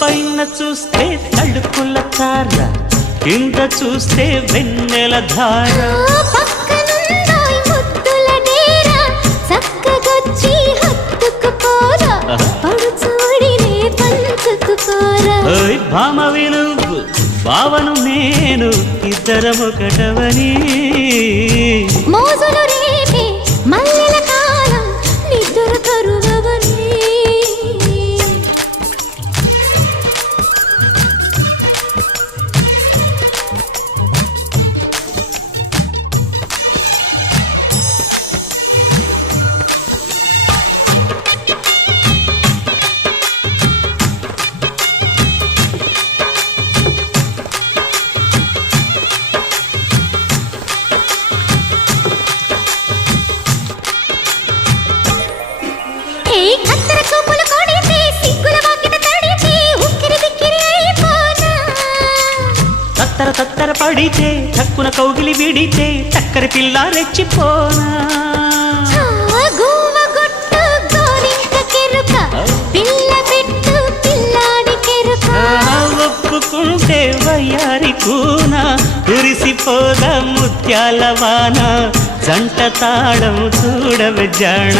పైన చూస్తే తడుకుల తార, కింద చూస్తే వెన్నెల ధార. పక్కనుందోయ్ ముద్దుల డేరా, చక్కగొచ్చి హత్తుకుపోరా, పడుచూడినే పంచుకుపోరా. ఓయ్ భామ వినువు, భావను నేను, ఇద్దరమొకటవని. మోజులు రేపే మల్లెల కాలం, నిద్ర కరువవని. కత్తెర చూపులు కొడితే, సిగ్గుల వాకిట తడితే, ఉక్కిరి బిక్కిరి అయిపోనా. తత్తర తత్తర పడితే, తక్కున కౌగిలి విడితే, చక్కరి పిల్ల రెచ్చిపోనా. గువ్వ గుట్టు గోరింక కెరుక, పిల్ల పెట్టు పిల్లాడి కెరుక. ఒప్పుకుంటే వయ్యారి కూన, కురిసిపోదా ముత్యాల వాన. జంట తాళం చూడవే జాణ.